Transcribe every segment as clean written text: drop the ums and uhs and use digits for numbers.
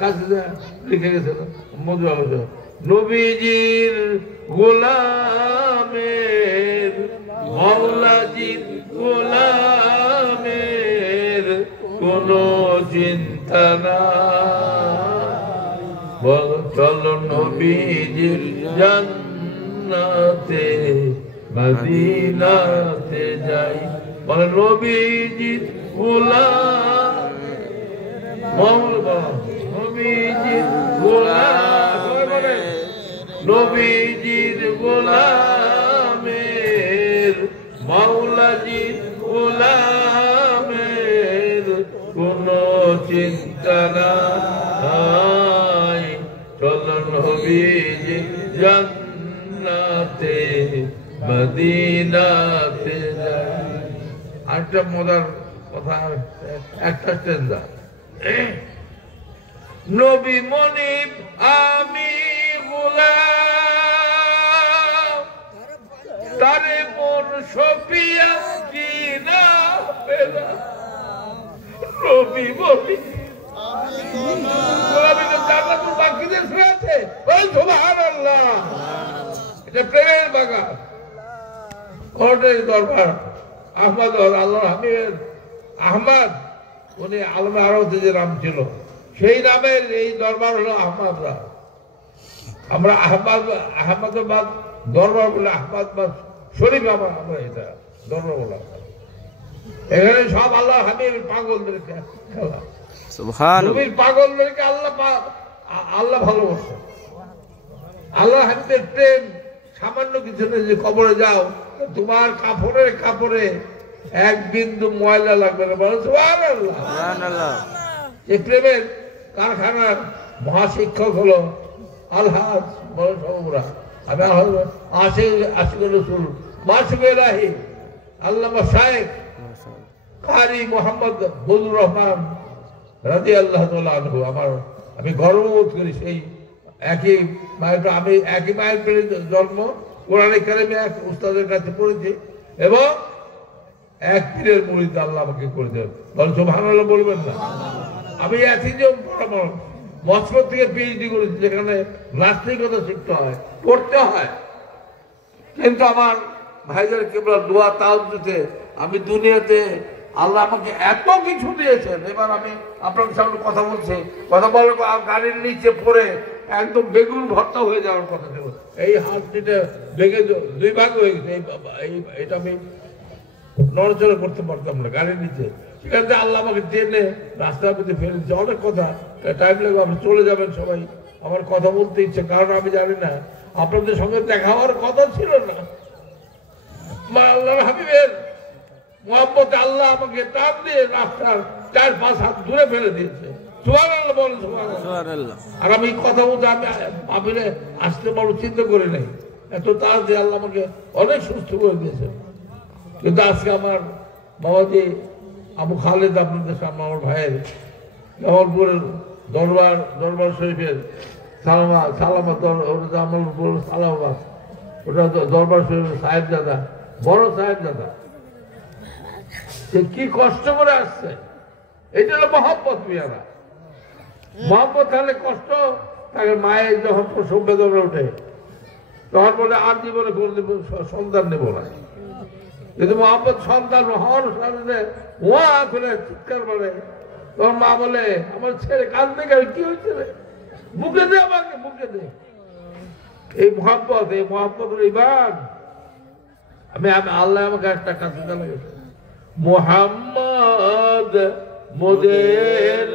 কাছে লিখে গেছিল মধু নবীজির গোলামের মাওলাজির গোলামের কোনো চিন্তা না বল চলো নবীজির জান্নাতে মদিনাতে যাই বল নবীজির গোলাম নবীজির গোলাম নবীজির গোলামের মাওলাজির গোলামের কোনো চিন্তা নাই চলো নবীজির জান্নাতে মদিনাতে যাই। আরেকটা মজার কথা, একটা স্ট্যান্জা নবী মনিব আমি গোলাম তারে মন সফিয়া কি না পেলাম নবী মনিব গোলামি তো জান্নাতুল বাকিদের শুয়েছে বল সুবহানাল্লাহ। এটা প্রেমের বাগান কোর্টের দরবার আহমদ আল্লাহ হামিদ আহমদ উনি আলমে আরতে যে নাম ছিল সেই নামের এই দরবার হলো আহমদরা। আমরা আহমদাবাদ দরবার বলে আহমদাবাদ শরীফ আমরা এটা দরবার বলা এখানে সব আল্লাহ হামিদ পাগলদেরকে খেলা সুবহানাল্লাহ পাগলদেরকে আল্লাহ ভালোবাসে। আল্লাহ হামিদের প্রেম সামান্য কিছু না যে কবরে যাও তোমার কাপড়ে এক বিন্দু ময়লা লাগবে না বলো সুবহানাল্লাহ সুবহানাল্লাহ। এই প্রেমের কারখানার মহাশিক্ষক হলো আলহাজ বড় সবরা আমি আশিক রসুল মাসুক ইলাহি আল্লামা শায়েখ কারি মোহাম্মদ বদরুর রহমান রাদিয়াল্লাহু তাআলা আনহু। আমি গর্ববোধ করি সেই একই মায়ের পেটে জন্ম কোরআনে কারিমে এক উস্তাদের কাছে পড়েছি এবং এক পীরের মুরিদ আল্লাহ আমাকে করে দেন বল সুবহানাল্লাহ বলবেন না। আমি অ্যাথিজম পড়াবো মস্কো থেকে পিএইচডি করেছি যেখানে নাস্তিকতা শিখতে হয় পড়তে হয় কিন্তু আমার ভাইদের কেবল দোয়া তাওজ্জুদে আমি দুনিয়াতে আল্লাহ আমাকে এত কিছু দিয়েছেন। এবার আমি আপনার সামনে কথা বলছি কথা বলার গাড়ির নিচে পড়ে একদম বেগুন ভর্তা হয়ে যাওয়ার কথা ছিল। এই হাতটিতে ভেঙে দুই ভাগ হয়ে গেছে এটা আমি নড়াচড়া করতে পারতাম না গাড়ির নিচে। সেখান থেকে আল্লাহ আমাকে টেনে রাস্তার মধ্যে ফেলে দিচ্ছে। অনেক কথা টাইম লাগবে আপনি চলে যাবেন সবাই আমার কথা বলতে ইচ্ছে কারণ আমি জানি না আপনাদের সঙ্গে দেখা হওয়ার কথা ছিল না। আল্লাহ হাবিবের মোহাম্মদ আল্লাহ আমাকে টান দিয়ে রাস্তার 4-5 হাত দূরে ফেলে দিয়েছে সুবহানাল্লাহ বলেন সুবহানাল্লাহ। আর আমি কথা বলতে আমি আসতে বড় চিন্তা করি নাই এত তার দিয়ে আল্লাহ আমাকে অনেক সুস্থ করে দিয়েছেন। কিন্তু আজকে আমার বাবাজি আবু খালেদ আপনাদের সামনে আমার ভাইয়ের জামালপুরের দরবার শরীফের সালামাবাদ ওটা দরবার শরীফের সাহেবজাদা বড় সাহেবজাদা সে কি কষ্ট করে আসছে। এটা হলো মহব্বত মিয়ারা মহব্বত তাহলে কষ্ট তাকে মায়ের যখন প্রসব বেদনা ওঠে তখন বলে আর জীবনে কোনদিন সন্তান নেব না। কিন্তু মহব্বত সন্তান হওয়ার সামনে ওয়া করে চিৎকার বলে তখন মা বলে আমার ছেলে কাঁদতে গেলে কি হয়েছে রে বুকে দে আমাকে বুকে দে। এই মহব্বত ইমান আমি আল্লাহ আমাকে একটা কাঁদতে লেগেছে মোহাম্মদ মোদের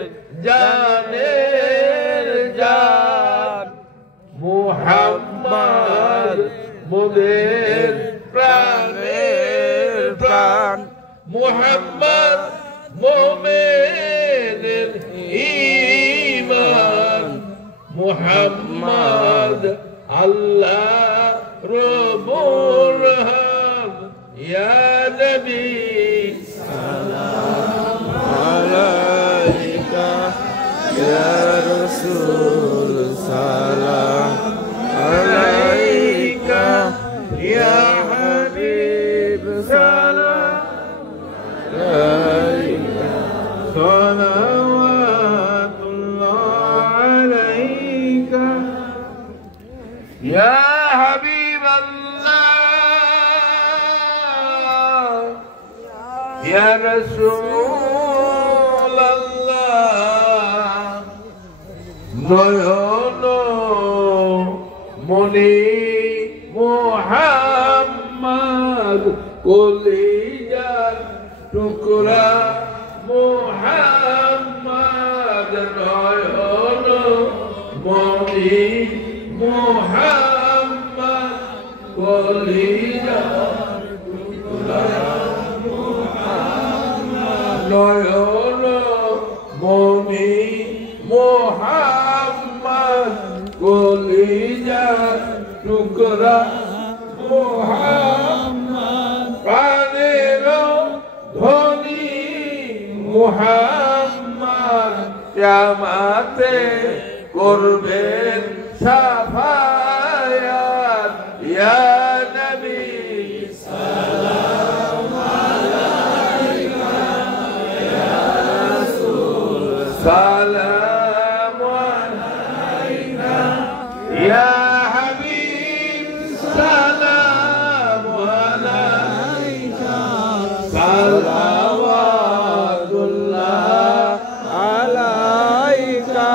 জানের জান মোহাম্মদ মোদের প্রাণের প্রাণ মোহাম্মদ মোমেনের ঈমান মোহাম্মদ আল্লাহ রবুরহান ইয়া নবী সালাম আলাইকা ইয়া রাসূল সালাম আলাইকা ইয়া হাবিব সালাম আলাইকা সালাওয়াতুল্লাহ ইয়া হাবিবাল্লাহ ইয়া রাসূলাল্লাহ নয়ন মনি মুহাম্মদ কলিজার টুকরা মুহাম্মদ নয়ন মনি মুহাম্মদ কলিজার টুকরা মুহাম্মদ নয়ন মনি মুহাম্মদ কলিজার টুকরা মুহাম্মদ প্রাণের ধনী মুহাম্মদ কিয়ামতে করবেন শাফায়াত ইয়া নবী সালাম আলাইকা ইয়া রাসূল সালাম আলাইকা ইয়া হাবিব সালাম আলাইকা সালাওয়াতুল্লাহ আলাইকা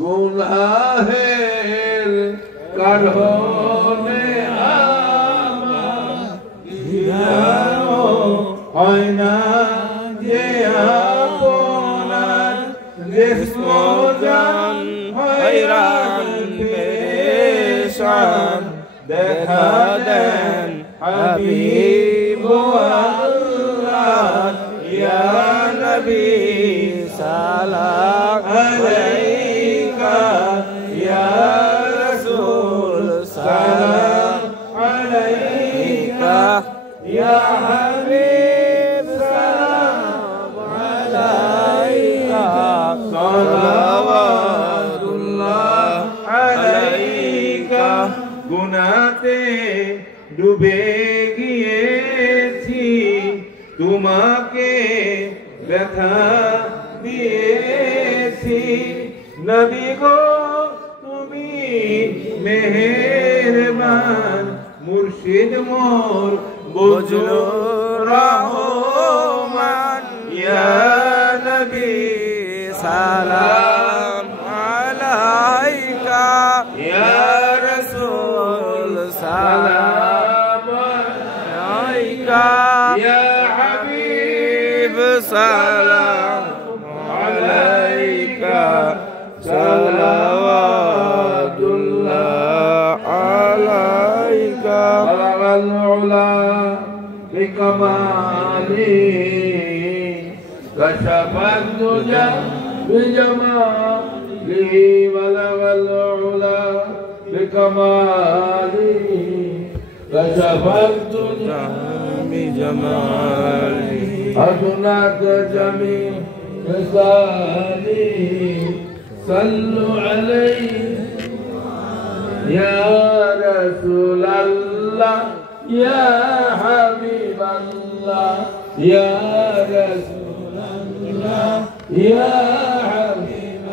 গুনাহের কারণে আমার হিদানো হয় না যে আপনার জিস্ম জান হয়রান পেরেশান দেখা দেন হাবিব আল্লাহ ইয়া নবী সালাম আলাইকা ইয়া রাসূল সালাম আলাইকা ইয়া হাবিব সালাম আলাইকা সালাওয়াতুল্লাহ আলাইকা গুনাতে ডুবে গিয়েছি তোমাকে ব্যথা দিয়েছি নবী গো তুমি মেহেরবান মুর্শিদ মোর বুঝলো রহমান ইয়া নবী সালাম আলাইকা ইয়া রাসূল সালাম আলাইকা ইয়া হাবিব সালাম আলাইকা সালাওয়াতুল্লাহ আলাইকা বালাগাল উলা বিকামালি কাশাফাত দুজা বিজামালি বালাগাল উলা বিকামালি কাশাফাত দুজা বিজামালি أدناك جميع مثالي صلوا عليه يا رسول الله يا حبيب الله يا رسول الله يا حبيب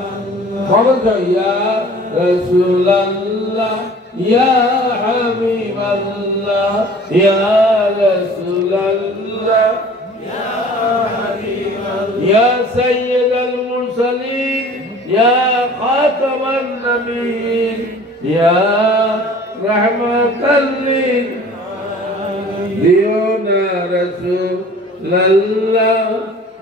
الله يا رسول الله يا حبيب الله يا رسول الله يا سيد المرسلين يا خاتم النبيين يا رحمة للعالمين رسول الله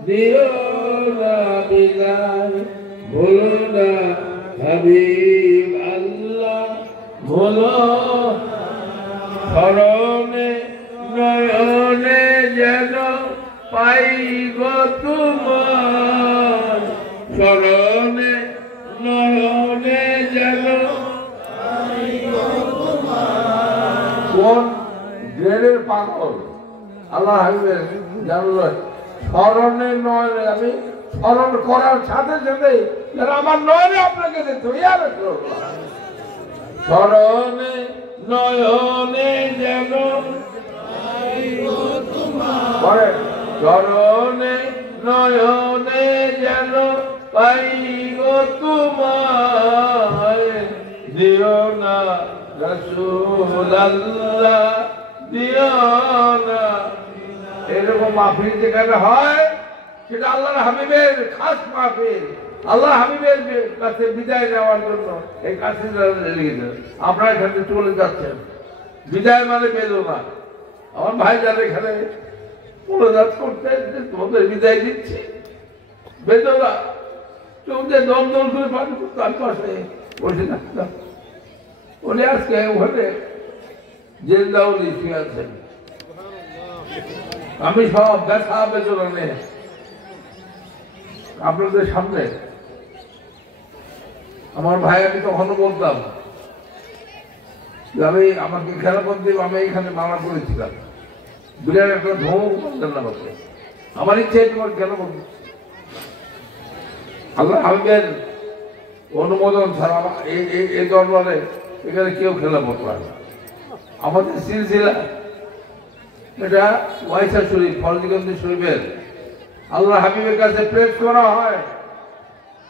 ديونا بلال بلونا حبيب الله بلو فروني নয়নে যেন পাই গো তোমার শরণে নয়নে যেন পাই গো তোমার কোন গ্রেডের পাগল আল্লাহ হাবিবের জানল স্মরণে নয়নে আমি স্মরণ করার সাথে সাথে যেন আমার নয়নে আপনাকে দেখতে স্মরণে নয়নে যেন চরণে নয়নে যেন পাই গো তোমায় দিও না রাসূলুল্লাহ দিও না। এরকম মাহফিল যেখানে হয় সেটা আল্লাহর হাবিবের খাস মাহফিল। আল্লাহ হাবিবের কাছে বিদায় নেওয়ার জন্য এই কাছে লিখেছেন। আপনারা এখানে চলে যাচ্ছেন, বিদায় মানে পেলো না। আমার ভাই যারা এখানে মোনাজাত করতে তোমাদের বিদায় দিচ্ছি, বেদনা তোমাদের দম দম করে পানি তার পাশে বসে থাকতাম। উনি আজকে ওখানে জেন্দাউলি শুয়ে আছেন। আমি সব ব্যথা বেদনা নিয়ে আপনাদের সামনে আমার ভাই, আমি তখনও বলতাম যে আমি আমাকে খেলাপন্থী আমি এখানে মানা করেছিলাম, বিরাট একটা ধমক বলতেন না আমাকে। আমার ইচ্ছে তোমার খেলাপন্থী আল্লাহ হাবিবের অনুমোদন ছাড়া এই দরবারে এখানে কেউ খেলাপথ পায় না। আমাদের সিলসিলা এটা ওয়াইসা শরীফ ফরজগঞ্জ শরীফের আল্লাহ হাবিবের কাছে প্রেস করা হয়,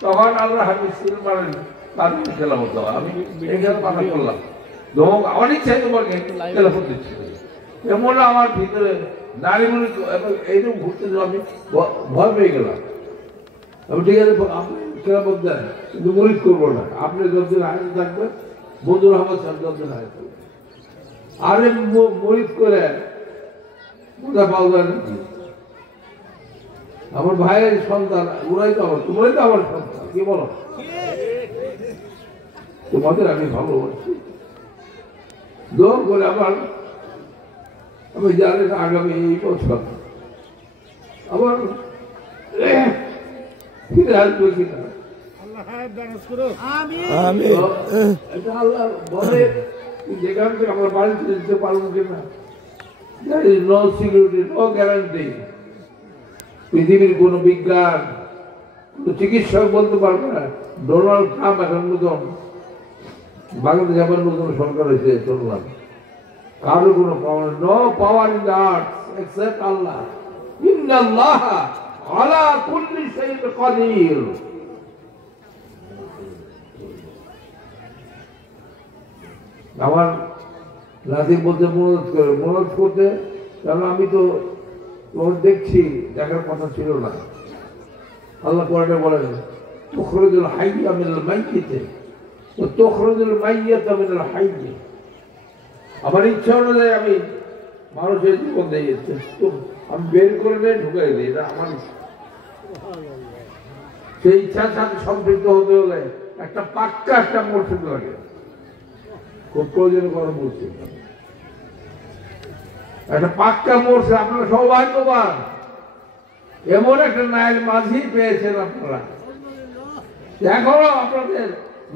তখন আল্লাহ হাবিব সিল মারেন তাদের খেলাপথ দেওয়া। আমি এখানে পাঠা করলাম ধমক, আমার ইচ্ছাই তোমাকে খেলাপথ দিচ্ছি। এমন আমার ভিতরে নারীগুলি এইরকম ঘুরতে আমি ভয় পেয়ে গেলাম। আমি ঠিক আছে খেলাপথ দেন, কিন্তু মরিদ করবো না। আপনি যতদিন হায়াতে থাকবেন, বন্ধুর আমার সাথে যতদিন হায়াতে থাকবেন। আরে মরিদ করে মোটা পাওয়া নাকি? আমার ভাইয়ের সন্তান, ওরাই তো আমার, তোমরাই তো আমার সন্তান, কি বলো? তোমাদের আমি ভালোবাসি। দোয়া করে আমি জানি আগামী এই বছর আমার ফিরে আসবে কিনা। আল্লাহ বলে যেখান থেকে আমরা বাড়িতে যেতে পারবো কিনা, নো সিকিউরিটি, নো গ্যারান্টি। পৃথিবীর কোন বিজ্ঞান, কোন চিকিৎসক বলতে পারবে না। ডোনাল্ড ট্রাম্প এখন নতুন বাংলাদেশ আবার নতুন সরকার হয়েছে, শুনলাম কারো কোনো power, no power in the earth except Allah. ইন্নাল্লাহ আলা কুল্লি শাইইন কাদির। আমার নাতি বলতে মনোজ করতে, কারণ আমি তো তোমার দেখছি, দেখার কথা ছিল না। আল্লাহ কোরআনে বলেন তুখরিজুল হাইয়্যা মিনাল মাইয়্যিতি ওয়া তুখরিজুল মাইয়্যিতা মিনাল হাইয়্যি। আমার ইচ্ছা অনুযায়ী আমি মানুষের জীবন দিয়েছি, আমি বের করে নিয়ে ঢুকাই দিই, এটা আমার সেই ইচ্ছার সাথে সম্পৃক্ত হতে হলে একটা পাক্কা একটা মসজিদ লাগে, খুব প্রয়োজন করা মসজিদ, একটা পাক্কা মসজিদ। আপনারা সৌভাগ্যবান, এমন একটা নায়ের মাঝি পেয়েছেন আপনারা। এখনো আপনাদের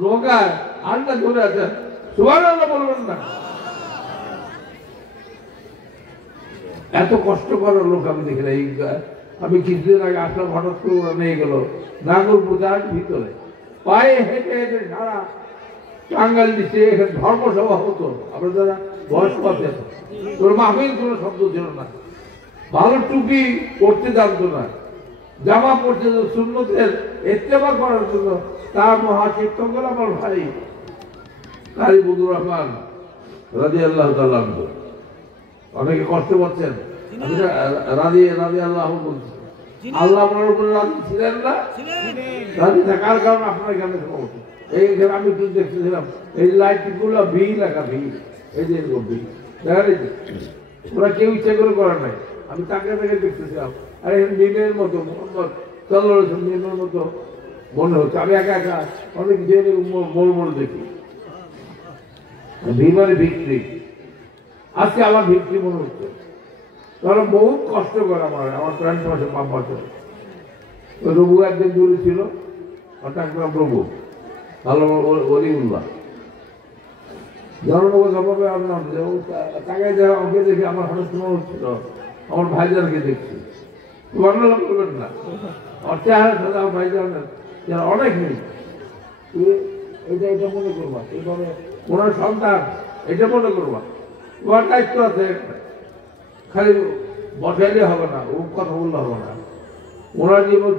লোকায় আন্না ধরে আছেন, সুবহানাল্লাহ বলবেন না? এত কষ্ট করার লোক আমি দেখি না। আমি কিছুদিন আগে আসলাম, হঠাৎ করে ওরা নিয়ে গেল নাগরপুজার ভিতরে, পায়ে হেঁটে হেঁটে সারা টাঙ্গাল দিচ্ছে। এখানে ধর্মসভা হতো, আপনার যারা বয়স্ক আছেন, তোর মাহফিল কোনো শব্দ ছিল না। ভালো টুপি পড়তে জানতো না, জামা পড়তে সুন্নতের ইত্তেবা করার জন্য তার মহাশিক্ষক হল আমার ভাই কারি বুদুর রহমান রাদিয়াল্লাহু তাআলা আনহু। অনেকে কষ্ট পাচ্ছেন, আমি রাদিয়াল্লাহু বলছি। আল্লাহ আপনার উপরে রাজি ছিলেন না? রাজি থাকার কারণে আপনার এখানে এইখানে আমি একটু দেখতেছিলাম, এই লাইট গুলো ভি লেখা, ভি, এই যে ভি দেখা যাচ্ছে। ওরা কেউ ইচ্ছা করে করে নাই, আমি তাকে থেকে দেখতেছিলাম। আর এখানে মিমের মতো মোহাম্মদ সাল্লাল্লাহু মিমের মতো মনে হচ্ছে। আমি একা একা অনেক জেনে মোড় দেখি, ভিমারে ভিক্টরি। আজকে আমার ভিক্টরি মনে হচ্ছে, কারণ বহুত কষ্ট করে আমার প্রাণ পাশে পাপ পাশে। ওই রবু একদিন দূরে ছিল, হঠাৎ প্রভু ভালো অলিউল্লাহ জন্মগতভাবে আমি তাকে যারা ওকে দেখে আমার হঠাৎ মনে হচ্ছিল আমার ভাইজানকে দেখছি। বর্ণনা করবেন না, আমার চেহারা সাথে আমার ভাইজানের যারা অনেক নেই। এটা মনে করবা, এইভাবে ওনার সন্তান, এটা মনে করবা। তোমার দায়িত্ব আছে, খালি বসাইলে হবে না, ও কথা বললে হবে না। ওনার জীবন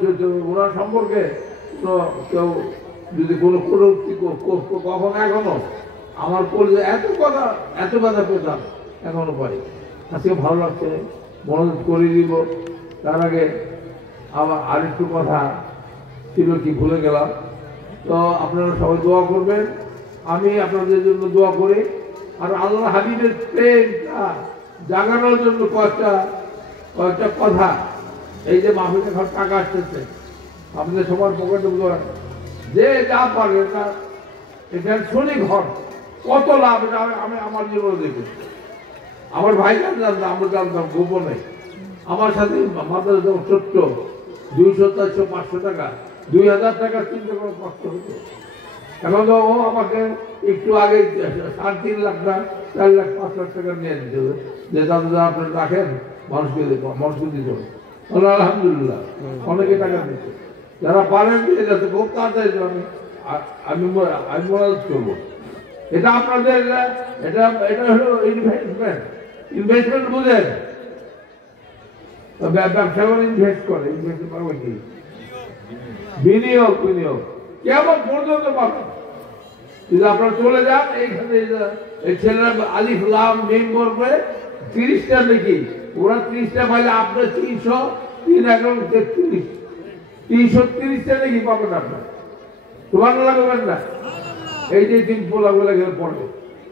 ওনার সম্পর্কে কেউ যদি কোনো কখনো এখনো আমার পড়ে এত কথা পেতাম এখনো পাই। আজকে ভালো লাগছে, মনোযোগ করে দিব। তার আগে আমার আরেকটু কথা ছিল, কি ভুলে গেলাম। তো আপনারা সবাই দোয়া করবেন, আমি আপনাদের জন্য দোয়া করি। আর আল্লাহ হাবিবের প্রেমটা জাগানোর জন্য কয়েকটা কথা। এই যে মাহফিলে এখন টাকা আসতেছে, আপনাদের সবার পকেটে যে যা পারে এখানে শনি ঘর কত লাভ, এটা আমি আমার জীবনে দেখেছি। আমার ভাই জানতাম, আমরা জানতাম গোপনে। আমার সাথে মাথায় যখন ছোট্ট 200, 400, 500 টাকা, 2000 টাকা চিন্তা করে কষ্ট হতো। এখন তো ও আমাকে একটু আগে 3.5 লাখ না 4 লাখ 5 লাখ টাকা নিয়ে দিতে হবে, যে দাদা আপনারা রাখেন, মানুষকে দিতে হবে। আলহামদুলিল্লাহ অনেকে টাকা দিচ্ছে, যারা পারেন দিয়ে যাচ্ছে খুব তাড়াতাড়ি। আমি মোরাল করবো এটা আপনাদের, এটা হলো ইনভেস্টমেন্ট বুঝেন। ব্যবসা করে ইনভেস্ট করে, ইনভেস্ট পাবে কি? বিনিয়োগ কেমন পর্যন্ত পাবেন। যদি আপনারা চলে যান এইখানে, এই ছেলেরা আলিফ লাম মিম করবে 30টা নাকি, ওরা 30টা পাইলে আপনার 300, 3 11 33, 330টা নাকি পাবেন আপনার। তোমার লাগবেন না, এই যে 3 পোলাগুলো গেলে পড়বে।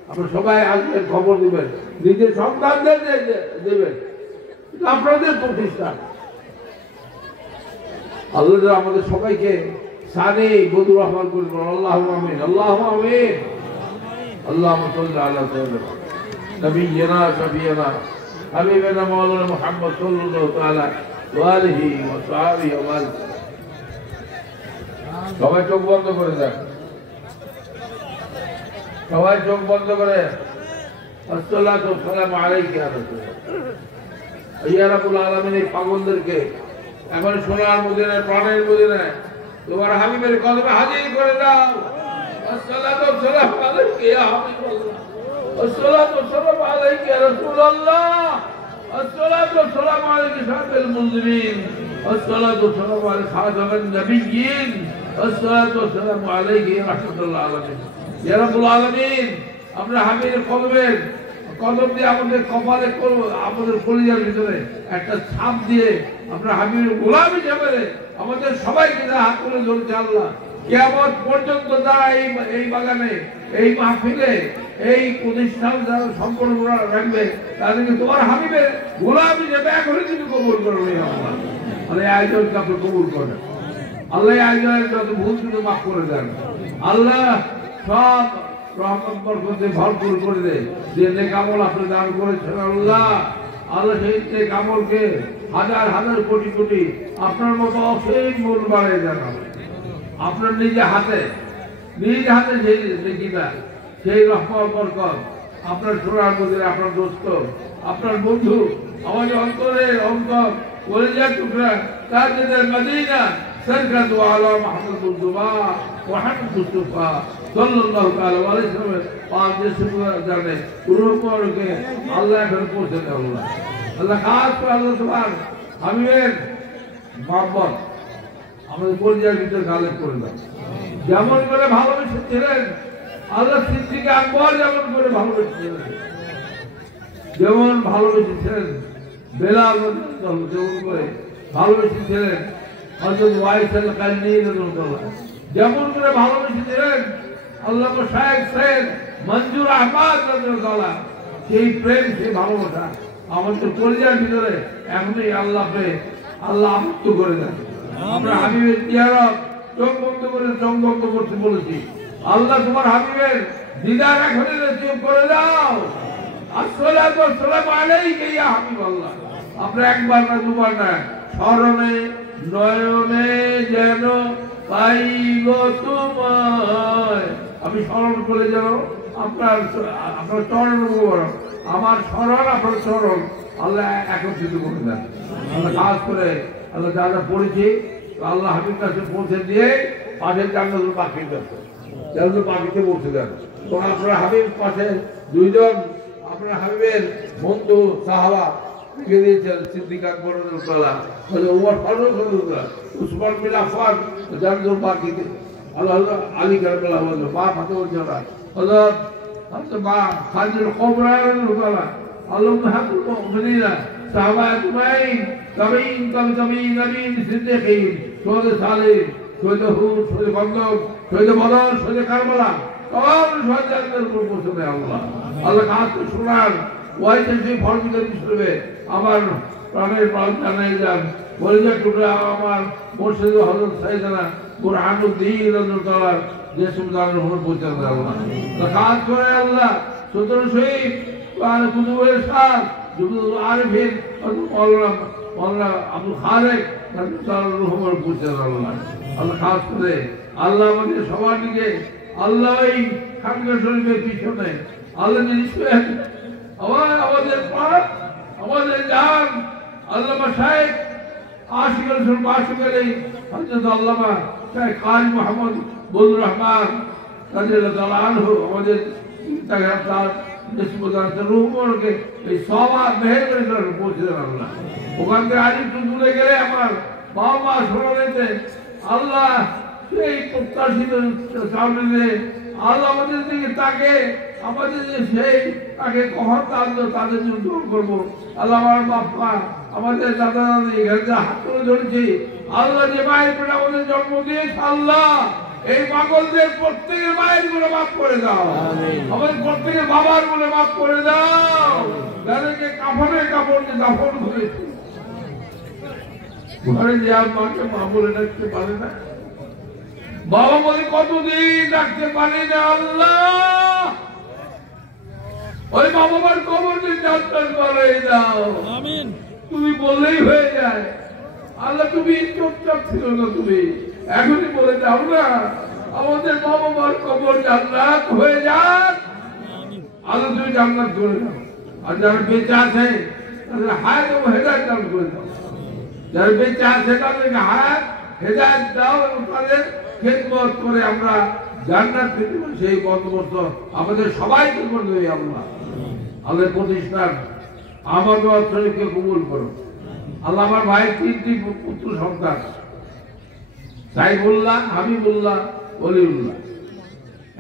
আপনারা সবাই আসবেন, খবর দিবেন, নিজের সন্তানদের দেবেন, আপনাদের প্রতিষ্ঠান। আল্লাহ আমাদের সবাইকে সানি বদুর রহমান করবেন। আল্লাহু আমিন, আল্লাহু আমিন। আল্লাহুম্মা সাল্লি আলা সাইয়্যিদিনা নবিয়্যিনা শাফিয়িনা হাবিবিনা মাওলানা মুহাম্মদ সাল্লাল্লাহু তাআলা ওয়া আলিহি ওয়া সাহবিহি ওয়া মান। সবাই চোখ বন্ধ করে দেন, সবাই চোখ বন্ধ করে। আসসালাতু ওয়াসসালামু আলাইকা ইয়া রাসূলুল্লাহ। ইয়া রাব্বুল আলামিন, এই পাগলদেরকে এখন সোনার মদিনায়, প্রাণের মদিনায় তোমার হাবিবের কদমে হাজির করে দাও। আসসালাতু ওয়াসসালামু আলাইকা ইয়া হাবিবাল্লাহ, আসসালাতু ওয়াসসালামু আলাইকা ইয়া রাসূলুল্লাহ, আসসালাতু ওয়াসসালামু আলাইকা শাফিউল মুযনিবিন, আসসালাতু ওয়াসসালামু আলাইকা খাতামান নাবিয়্যিন, আসসালাতু ওয়াসসালামু আলাইকা ইয়া রাহমাতুল্লাহ আলামিন। ইয়া রাব্বুল আলামিন, আমরা হাবিবের কদম দিয়ে আমাদের কপালে করবো, আমাদের কলিজার ভিতরে একটা ছাপ দিয়ে আমরা হাবিবের গোলাম হিসেবে আমাদের সবাইকে হাত করে ধরছে। আল্লাহ কিয়ামত পর্যন্ত যারা এই বাগানে, এই মাহফিলে, এই প্রতিষ্ঠান যারা সম্পর্ক রাখবে, তাদেরকে তোমার হাবিবের গোলাম হিসেবে এখনই তুমি কবুল করবে। আল্লাহ এই আয়োজনকে আপনি কবুল করেন। আল্লাহ এই আয়োজনের যত ভুল তুমি মাফ করে দেন। আল্লাহ সব রহমত বরকতে ভরপুর করে দেয়, যে নেক আমল আপনি দান করেছেন। আল্লাহ সেই নেক আমলকে হাজার হাজার কোটি কোটি আপনার মতো অসীম মূল বাড়িয়ে দেন। আপনার নিজ হাতে সেই নেকিটা, সেই রহমত বরকত আপনার সোনার মধ্যে, আপনার দোস্ত, আপনার বন্ধু, আমাদের অন্তরের অন্তর কলিজার টুকরা তাজেদের মদিনা সরকাত ওয়ালা মুহাম্মদ মুস্তাফা ওয়াহমদ মুস্তাফা সাল্লাল্লাহু তাআলা আলাইহি ওয়াসাল্লাম পাঁচ শুকর জানে পুরোপুরি আল্লাহ এখন পৌঁছে দেন। আল্লাহ খাস করে আল্লাহ সুবহান হাবিবের মহব্বত আমাদের পরিচয়ের ভিতরে কালেক্ট করে দেন। যেমন করে ভালোবেসেছিলেন আল্লাহ সিদ্দিক আকবর, যেমন করে ভালোবেসেছিলেন, যেমন ভালোবেসেছিলেন বেলাল, যেমন করে ভালোবেসেছিলেন হযরত ওয়াইস আল-কারনী রাদিয়াল্লাহু, যেমন করে ভালোবেসেছিলেন আল্লাহ শায়েখ সৈয়দ মঞ্জুর আহমদ রাদিয়াল্লাহু, সেই প্রেম, সেই ভালোবাসা আমাদের কলিজার ভিতরে এখনই আল্লাহ আবদ্ধ করে দেন। আমরা হাবিবের জিয়ারত চোখ বন্ধ করতে বলেছি। আল্লাহ তোমার হাবিবের দিদার এখনই নসিব করে দাও। আসসালাতু ওয়াসসালামু আলাইকা ইয়া হাবিবাল্লাহ। আমরা একবার না দুবার না, স্মরণে নয়নে যেন পাইব তোমায়, আমি স্মরণ করে যেন আপনার চরণ, আমার স্মরণ আপনার চরণ আল্লাহ একত্রিত করে দেন। আল্লাহ কাজ করে আল্লাহ যা যা পড়েছি আল্লাহ হাবিব কাছে পৌঁছে দিয়ে পাশের জান্নাতুল বাকির কাছে, জান্নাতুল বাকিতে পৌঁছে দেন। তো আপনার হাবিব পাশে দুইজন আপনার হাবিবের বন্ধু সাহাবা লিখে দিয়েছেন, সিদ্দিক আকবর রাদিয়াল্লাহু, ওমর ফারুক রাদিয়াল্লাহু, উসমান বিন আফফান জান্নাতুল বাকিতে, আল্লাহ আলী কারামাল্লাহু ওয়াজহু, মা ফাতেমা জাহরা, হযরত خالد القبرى اللهم حق المؤمنين صحابة أجمعين تابعين صديقين شهداء صالحين شهداء هود شهداء خندق شهداء بدر شهداء কারবালা তমাম শহীদদের উপর পৌঁছে আল্লাহ আল্লাহ খাস শোনান ওয়াইতে সেই ফরমিদের হিসেবে আমার প্রাণের প্রাণ জানাই যান কলিজার টুকরা আমার মুর্শিদ হযরত সাইয়েদনা বুরহানুদ্দিন রাদিয়াল্লাহু যে সুলতানের উপর পৌঁছে আল্লাহ খাস করে আল্লাহ সুতরাং শহীদ আর কুতুবের সাথ জুবুল আরিফিন মাওলানা আব্দুল খালেক রাদিয়াল্লাহু উপর পৌঁছে আল্লাহ আল্লাহ খাস করে আল্লাহ আমাদের সবার দিকে আল্লাহ এই খানকা শরীফের পিছনে আল্লাহ নিশ্চয় আমাদের পাপ আমাদের জান আল্লামা শাইখ আশিকুল রসুল মাসুকের এই হযরত আল্লামা শাইখ কাজী মোহাম্মদ বদরুর রহমান রাদিয়াল্লাহু আনহু আমাদের তার নিসবতার রূপকে এই সবার মেহের করে পৌঁছে দেন আল্লাহ ওখান থেকে আজ একটু দূরে গেলে আমার বাবা মা শোনাতে আল্লাহ সেই প্রত্যাশিত সামনে আল্লাহ আমাদের দিকে তাকে আমাদের যে সেই তাকে কখন টানলো তাদের জন্য দূর করবো আল্লাহ আমার বাপ্পা আমাদের দাদা দাদি এখানে হাত করে ধরেছি আল্লাহ যে মায়ের পেটে আমাদের জন্ম দিয়েছে আল্লাহ এই পাগলদের প্রত্যেকের মায়ের গুলো মাফ করে দাও আমাদের প্রত্যেকের বাবার গুলো মাফ করে দাও যাদেরকে কাফনের কাপড় দিয়ে দাফন করেছে ঘরে যে মাকে মা বলে ডাকতে পারে না বাবা বলে কতদিন ডাকতে পারি না আল্লাহ ওই বাবা মার কবরকে যাত্রা করে দাও আমিন তুমি বললেই হয়ে যায় আল্লাহ তুমি চুপচাপ ছিল না তুমি এখনই বলে দাও না আমাদের বাবা মার কবর জান্নাত হয়ে যাক আল্লাহ তুমি জান্নাত করে দাও আর যারা বেঁচে আছে তাদের হায়াত ও হেদায়েত দান করে দাও যারা বেঁচে আছে তাদেরকে হায়াত হেদায়েত দাও এবং তাদের খেদমত করে আমরা জান্নাত পেতে পারি সেই বন্দোবস্ত আমাদের সবাইকে করে দেবে আল্লাহ আল্লাহ প্রতিষ্ঠান আমার দোয়া শরীফকে কবুল করো আল্লাহ আমার ভাইয়ের তিনটি পুত্র সন্তান সাইফুল্লাহ হাবিবুল্লাহ ওলিউল্লাহ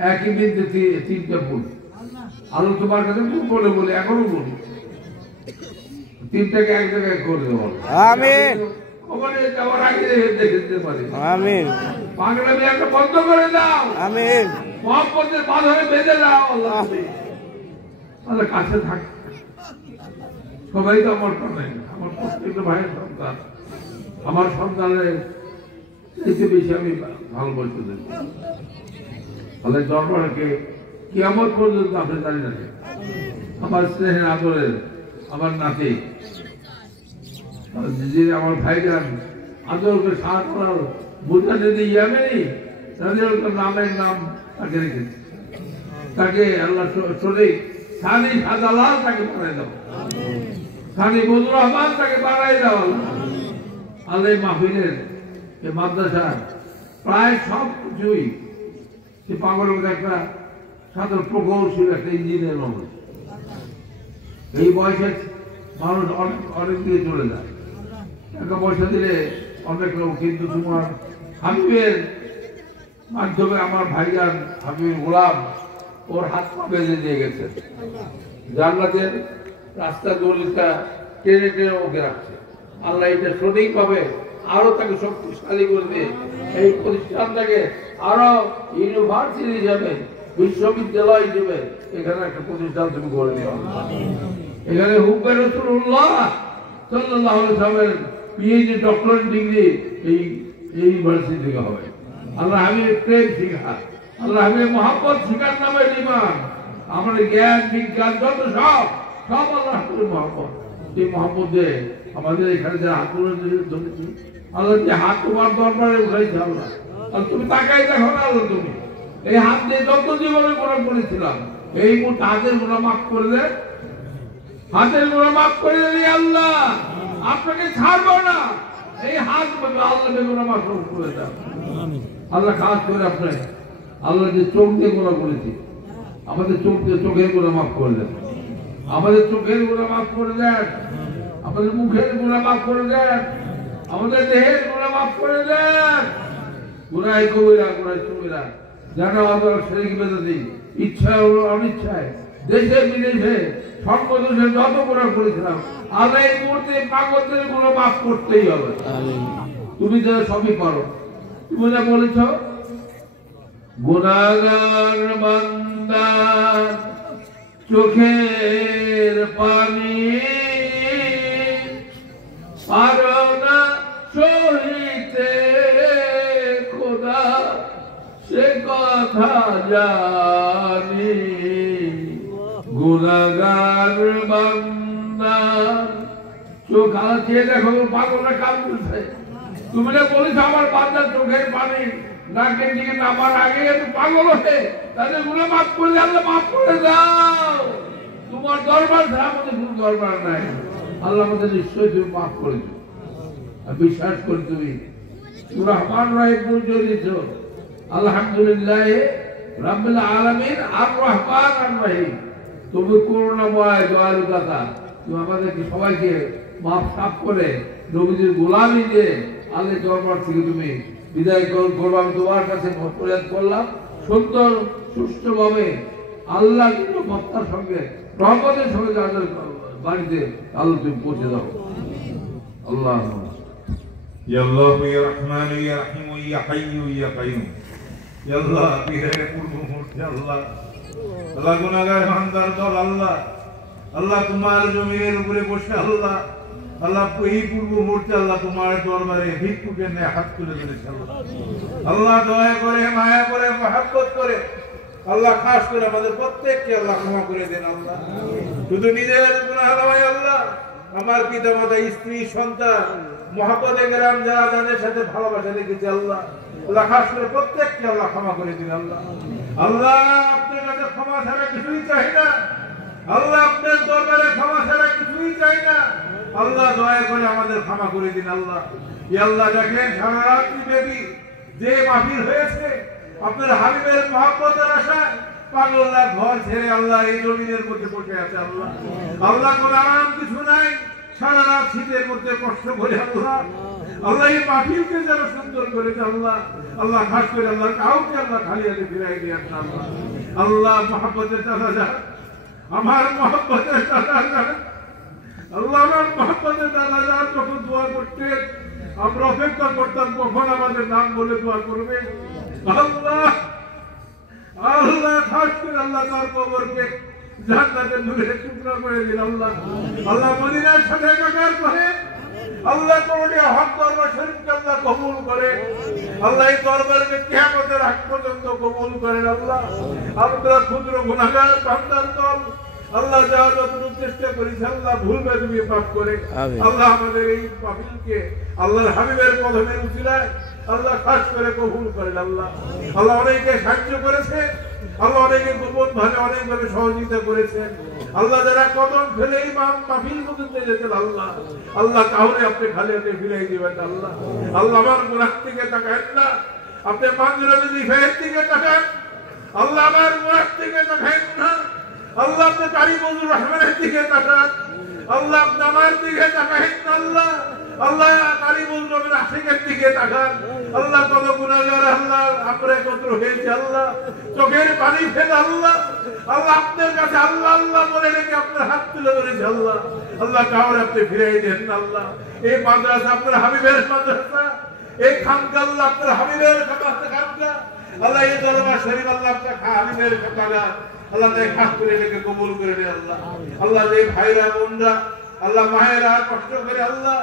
একই বিন্দু তিনটা ফুল আল্লাহ তোমার কাছে খুব বলে বলে এখনো বলি তিনটাকে এক জায়গায় করে দেবো আমিন ওখানে যাওয়ার আগে দেখতে পারি আমিন পাগলামি একটা বন্ধ করে দাও আমিন মোহাম্মদের বাঁধনে বেঁধে দাও আল্লাহ আল্লাহ কাছে থাক সবাই তো আমার প্রাণে আমার প্রত্যেকটা ভাইয়ের সন্তান আমার সন্তানের চাইতে বেশি আমি ভালোবাসতে দেব আল্লাহ দরবারকে কিয়ামত পর্যন্ত আপনি দাঁড়িয়ে রাখেন আমার স্নেহের আদরের আমার নাতি আমার ভাইরা আদরকে সাহায্য করার বুঝা যদি ইয়ামেনি তাদের নামের নাম তাকে রেখেছে তাকে আল্লাহ শরীর সানি সাদালাল তাকে বানাই দাও সানি বদরুর রহমান তাকে বানাই দাও আল্লাহ মাহফিলের এই মাদ্রাসা প্রায় সব কিছুই সে পাগলের একটা সাধারণ প্রকৌশল একটা ইঞ্জিনিয়ার মানুষ এই বয়সে মানুষ অনেক দিয়ে চলে যায় টাকা পয়সা দিলে অনেক লোক কিন্তু তোমার হাবিবের মাধ্যমে আমার ভাইজান হাবিবের গোলাম ওর হাত পা বেঁধে দিয়ে গেছে জান্নাতের রাস্তা দলিটা টেনে টেনে ওকে রাখছে আল্লাহ এটা সঠিক পাবে আরো তাকে শক্তিশালী করে দিয়ে এই প্রতিষ্ঠানটাকে আরো ইউনিভার্সিটি হিসাবে বিশ্ববিদ্যালয় হিসেবে এখানে একটা প্রতিষ্ঠান তুমি করে দিও এখানে হুব্বে রাসূলুল্লাহ সাল্লাল্লাহু আলাইহি ওয়াসাল্লামের পিএইচডি ডক্টরেট ডিগ্রি এই ইউনিভার্সিটি থেকে হবে আল্লাহ হাবিবের প্রেম শিখা আল্লাহ হাবিবের মহব্বত শিখার নামে ঈমান আমাদের জ্ঞান বিজ্ঞান যত সব আল্লাহ হাবিবের মহব্বত এই মহব্বত দিয়ে আমাদের এখানে যারা হাত ধরেছি আল্লাহ যে হাত তোমার দরবারে উঠাইছে আল্লাহ আর তুমি তাকাই দেখো না আল্লাহ তুমি এই হাত দিয়ে যত জীবনে গুনাহ করেছিলাম এই মুহূর্তে হাতের গুনাহ মাফ করে দে হাতের গুনাহ মাফ করে দে আল্লাহ আপনাকে ছাড়বো না এই হাত আল্লাহ গুনাহ মাফ করে দাও আল্লাহ খাস করে আপনি আল্লাহ যে চোখ দিয়ে গুনাহ করেছি আমাদের চোখ দিয়ে চোখের গুনাহ মাফ করে দেন আমাদের চোখের গুনাহ মাফ করে দেন আমাদের মুখের গুনাহ মাফ করে দেন আমাদের দেহের গুনাহ মাফ করে দেন গুনাহ কবিরা গুনাহ সগীরা জানা অদর শরীর বেঁধে ইচ্ছায় অনিচ্ছায় দেশে বিদেশে সর্বদেশে যত করে করেছিলাম আল্লাহ এই মুহূর্তে পাগলদের গুলো মাফ করতেই হবে। তুমি তো সবই পারো। তুমি না বলেছ গুনাহগার বান্দা চোখের পানি পারো না সহিতে খোদা সে কথা জানি গুনাহগার বান্দা চোখ চেয়ে দেখো পাগলরা কাঁদতেছে। তুমি না বলেছ আমার বান্দার চোখের পানি নাকের দিকে নামার আগে একটু পাগল হয়ে তাদের গুনাহ মাফ করে আল্লাহ মাফ করে দাও। তোমার দরবার ছাড়া আমাদের কোনো দরবার নাই। আল্লাহ আমাদের নিশ্চয়ই তুমি মাফ করেছো। বিশ্বাস করি তুমি রহমান রহিম দিয়েছ। আলহামদুলিল্লাহ রাব্বিল আলামিন আর রহমান আর রহিম। তুমি করুণাময় দয়ালু দাতা। তুমি আমাদেরকে সবাইকে মাফ সাফ করে নবীজির গোলামি দিয়ে আল্লাহ দরবার থেকে তুমি বিদায় করবো। আমি তোমার কাছে প্রয়াস করলাম সুন্দর সুষ্ঠুভাবে আল্লাহ মত্তার সঙ্গে রহমতের সঙ্গে যাদের বাড়িতে আল্লাহ তুমি পৌঁছে দাও। আল্লাহ ইয়া আল্লাহ ইয়া রহমান ইয়া রহিম ইয়া হাইয়্যু ইয়া কাইয়্যুম। ইয়া আল্লাহ বিহের পূর্ব মুহূর্তে আল্লাহ আল্লাহ গুনাহগার বান্দার দল আল্লাহ আল্লাহ তোমার জমিনের উপরে বসে আল্লাহ আল্লাহ এই পূর্ব মুহূর্তে আল্লাহ তোমার দরবারে ভিক্ষুকের ন্যায় হাত তুলে ধরেছে আল্লাহ। আল্লাহ দয়া করে মায়া করে মহব্বত করে আল্লাহ খাস করে আমাদের প্রত্যেককে আল্লাহ ক্ষমা করে দেন আল্লাহ। শুধু নিজের গুনাহ নয় আল্লাহ আমার পিতা মাতা স্ত্রী সন্তান মহব্বতে গেলাম যারা যাদের সাথে ভালোবাসা রেখেছে আল্লাহ আল্লাহ খাস করে প্রত্যেককে আল্লাহ ক্ষমা করে দিন আল্লাহ। আল্লাহ আপনার কাছে ক্ষমা ছাড়া কিছুই চাই না আল্লাহ। আপনার দরবারে ক্ষমা ছাড়া কিছুই চাই না আল্লাহ। দয়া করে আমাদের ক্ষমা করে দিন আল্লাহ। ইয়া আল্লাহ দেখেন সারা রাত্রি ব্যাপী যে মাহফিল হয়েছে আপনার হাবিবের মহব্বতের আশায় পাগলরা ঘর ছেড়ে আল্লাহ এই জমিনের মধ্যে বসে আছে আল্লাহ। আল্লাহ কোনো আরাম কিছু নাই সারা রাত শীতের মধ্যে কষ্ট করে আল্লাহ আল্লাহ এই মাহফিলকে যেন সুন্দর করেছে আল্লাহ। আল্লাহ খাস করে আল্লাহ কাউকে আল্লাহ খালি হাতে ফিরাই দিয়েন আল্লাহ। আল্লাহ মহব্বতের দাদা যান আমার মহব্বতের দাদা যান আল্লাহ আমার মহব্বতের দাদা যান যখন দোয়া করতেন আমরা অপেক্ষা করতাম কখন আমাদের নাম বলে দোয়া করবে আল্লাহ। আল্লাহ খাস করে আল্লাহ তার কবরকে জান্নাতের নূরের টুকরা করে দিন আল্লাহ। আল্লাহ মদিনার সাথে একাকার করে আল্লাহ কোরআনের হক দরবার শরীফকে আল্লাহ কবুল করে আল্লাহ। এই দরবারকে কিয়ামতের আগ পর্যন্ত কবুল করেন আল্লাহ। আমরা ক্ষুদ্র গুনাহগার বান্দার দল আল্লাহ যা যতটুকু চেষ্টা করেছে আল্লাহ ভুল তুমি মাফ করে আল্লাহ আমাদের এই মাহফিলকে আল্লাহর হাবিবের কদমের উসিলায় আল্লাহ খাস করে কবুল করেন আল্লাহ। আল্লাহ অনেকে সাহায্য করেছে আল্লাহ অনেকে গোপন ভাবে অনেকভাবে সহযোগিতা করেছেন আল্লাহ। যারা কদম ফেলে এই মাহফিল পর্যন্ত যেতেন আল্লাহ আল্লাহ কাউরে আপনি খালি হাতে ফিরাই দিবেন আল্লাহ। আল্লাহ আমার গুনাহ থেকে তাকান না আপনি মানজুরের দিফায়ের দিকে তাকান আল্লাহ। আমার গুনাহ থেকে তাকান না আল্লাহ। আপনি কারিমুর রহমানের দিকে তাকান আল্লাহ। আপনি আমার দিকে তাকান আল্লাহ। আল্লাহ কারিমুর রহমানের আশিকের দিকে তাকান আল্লাহ। কত গুনাহগার আল্লাহ আমরা একত্র হয়েছে আল্লাহ চোখের পানি ফেলে আল্লাহ আল্লাহ আপনার কাছে আল্লাহ আল্লাহ বলে রেখে আপনার হাত তুলে ধরেছে আল্লাহ। আল্লাহ কাউরে আপনি ফিরাই দেন আল্লাহ। এই মাদ্রাসা আপনার হাবিবের মাদ্রাসা এই খানকা আল্লাহ আপনার হাবিবের খানকা আল্লাহ। এই দরবার শরীফ আল্লাহ আপনার হাবিবের খানকা আল্লাহ তাই খাস করে রেখে কবুল করে নেয় আল্লাহ। আল্লাহ এই ভাইরা বোনরা আল্লাহ মায়েরা কষ্ট করে আল্লাহ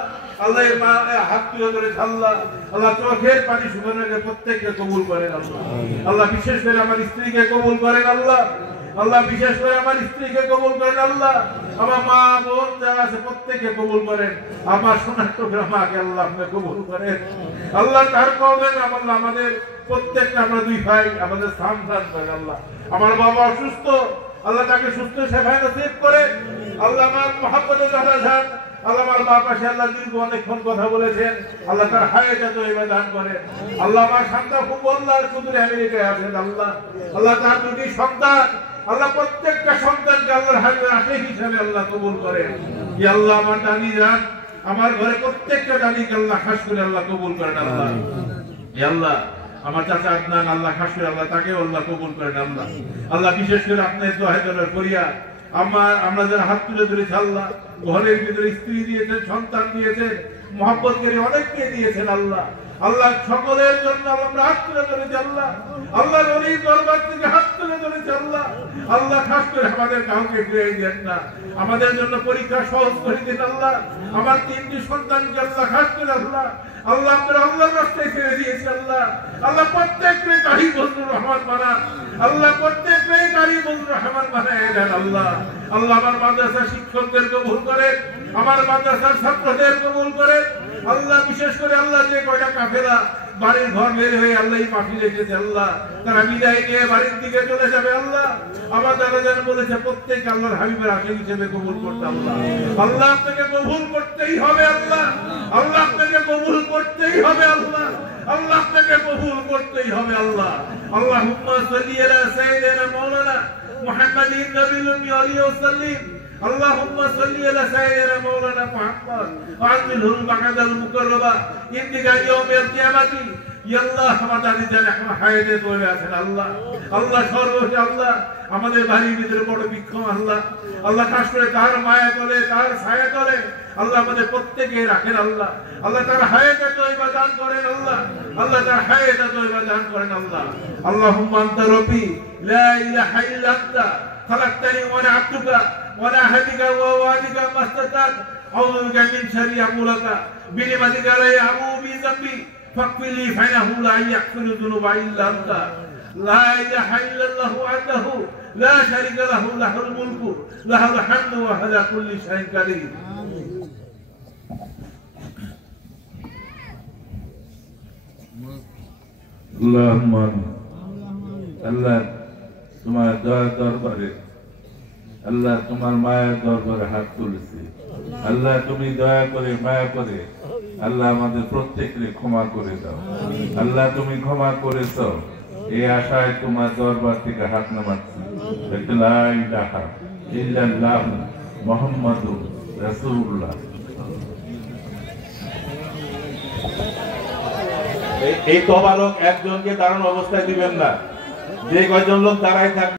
আল্লাহ মা হাত তুলে ধরেছে আল্লাহ আল্লাহ চোখের পানি শুকানোকে প্রত্যেককে কবুল করেন আল্লাহ। আল্লাহ বিশেষ করে আমার স্ত্রীকে কবুল করেন আল্লাহ। আল্লাহ বিশেষ করে আমার স্ত্রীকে কবুল করেন আল্লাহ। আমার মা বোন যারা আছে প্রত্যেককে কবুল করেন। আমার সোনার মাকে আল্লাহ আপনি কবুল করেন আল্লাহ। তার কবেন আল্লাহ আমাদের প্রত্যেকটা আমরা দুই ভাই আমাদের সামধান করেন আল্লাহ। আমার বাবা অসুস্থ আল্লাহ তাকে সুস্থ সেবায় নসিব করে আল্লাহ। আমার মহব্বতের দাদা যান আল্লাহ। আমার মা পাশে আল্লাহ দীর্ঘ অনেকক্ষণ কথা বলেছেন আল্লাহ তার হায়াত এবার দান করে আল্লাহ। আমার সন্তান খুব আল্লাহ সুদূরে আমেরিকায় আছেন আল্লাহ আল্লাহ। তার দুটি সন্তান আল্লাহ প্রত্যেকটা সন্তানকে আল্লাহর হাবিবের আশিক হিসাবে আল্লাহ কবুল করেন ইয়া আল্লাহ। আমার দানি যান আমার ঘরে প্রত্যেকটা দানিকে আল্লাহ খাস করে আল্লাহ কবুল করেন আল্লাহ। ইয়া আল্লাহ আমার চাচা আদনান আল্লাহ খাস করে আল্লাহ তাকে আল্লাহ কবুল করেন আল্লাহ। আল্লাহ বিশেষ করে আপনার দোয়া দোয়া করিয়া আমরা যারা হাত তুলে ধরেছি আল্লাহ, ঘরের ভিতরে স্ত্রী দিয়েছেন, সন্তান দিয়েছেন, মহব্বত করে অনেককে দিয়েছেন আল্লাহ। আল্লাহ সকলের জন্য আমরা হাত তুলে ধরেছি আল্লাহ। আল্লাহ নবীর দরবার থেকে হাত তুলে ধরেছি আল্লাহ। আল্লাহ খাস করে আমাদের কাউকে ফিরিয়ে দেন না, আমাদের জন্য পরীক্ষা সহজ করে দিন আল্লাহ। আমার 3টি সন্তানকে আল্লাহ খাস করে আল্লাহ আল্লাহ আপনারা আল্লাহর রাস্তায় ছেড়ে দিয়েছে আল্লাহ। আল্লাহ প্রত্যেককে গাড়ি বন্ধুর রহমান বানান আল্লাহ, প্রত্যেককে গাড়ি বন্ধুর রহমান বানায় দেন আল্লাহ। আল্লাহ আমার মাদ্রাসার শিক্ষকদের কবুল করেন, আমার মাদ্রাসার ছাত্রদের কবুল করেন আল্লাহ। বিশেষ করে আল্লাহ যে কয়টা কাফেলা বাড়ির ঘর বের হয়ে আল্লাহ মাফি রেখেছে আল্লাহ, তারা বিদায় নিয়ে বাড়ির দিকে চলে যাবে আল্লাহ। আমার দাদা যেন বলেছে প্রত্যেক আল্লাহর হাবিবের আশিক হিসেবে কবুল করতে আল্লাহ। আল্লাহ আপনাকে কবুল করতেই হবে আল্লাহ, আল্লাহ আপনাকে কবুল করতেই হবে আল্লাহ, আল্লাহ আপনাকে কবুল করতেই হবে আল্লাহ। আল্লাহুম্মা সাল্লি আলা সাইয়্যিদিনা মাওলানা মুহাম্মাদিন নবিয়্যিল উম্মি আলাইহি ওয়াসাল্লাম। اللهم صل على سيدنا مولانا محمد وعلمه المقعد المقرب عندك يوم القيامة। আল্লাহ আমাদের জানে হায়াতে তৈরি আছেন আল্লাহ। আল্লাহ সর্বশেষ আল্লাহ আমাদের বাড়ির ভিতরে বড় বৃক্ষ আল্লাহ, আল্লাহ খাস করে তার মায়া করে তার ছায়া করে আল্লাহ আমাদের প্রত্যেকে রাখেন আল্লাহ। আল্লাহ তার হায়াতে তৈরি দান করেন আল্লাহ, আল্লাহ তার হায়াতে তৈরি দান করেন আল্লাহ। আল্লাহুম্মা আনতা রাব্বি লা ইলাহা ইল্লা আনতা খালাকতানি ওয়া আনা আবদুকা ওয়া লা হাদিকা ওয়া ওয়াদিকা মাস্তাতাত আউযু বিকা মিন শাররি আমুলাকা বিনিমাতিকা লা ইয়াবু বি যামবি ফাকফিলি ফাইনাহু লা ইয়াগফিরু যুনুবা ইল্লা আনতা লা ইলাহা ইল্লাল্লাহু ওয়াহদাহু লা শারীকা লাহু লাহুল মুলকু লাহুল হামদু ওয়া হুয়া আলা কুল্লি শাইইন কাদির। আল্লাহুম্মা আল্লাহ তোমার দরবারে আল্লাহ তোমার মায়ের দরবারে হাত তুলেছি আল্লাহ, তুমি দয়া করে মায়া করে আল্লাহ আমাদের প্রত্যেককে ক্ষমা করে দাও আল্লাহ। তুমি ক্ষমা করেছ এই আশায় তোমার দরবার থেকে হাত নামাচ্ছি। লা ইলাহা ইল্লাল্লাহ মুহাম্মাদুর রাসূলুল্লাহ। এই তবারক একজনকে দাঁড়ানো অবস্থায় দিবেন না, যে কয়জন লোক দাঁড়ায় থাকবে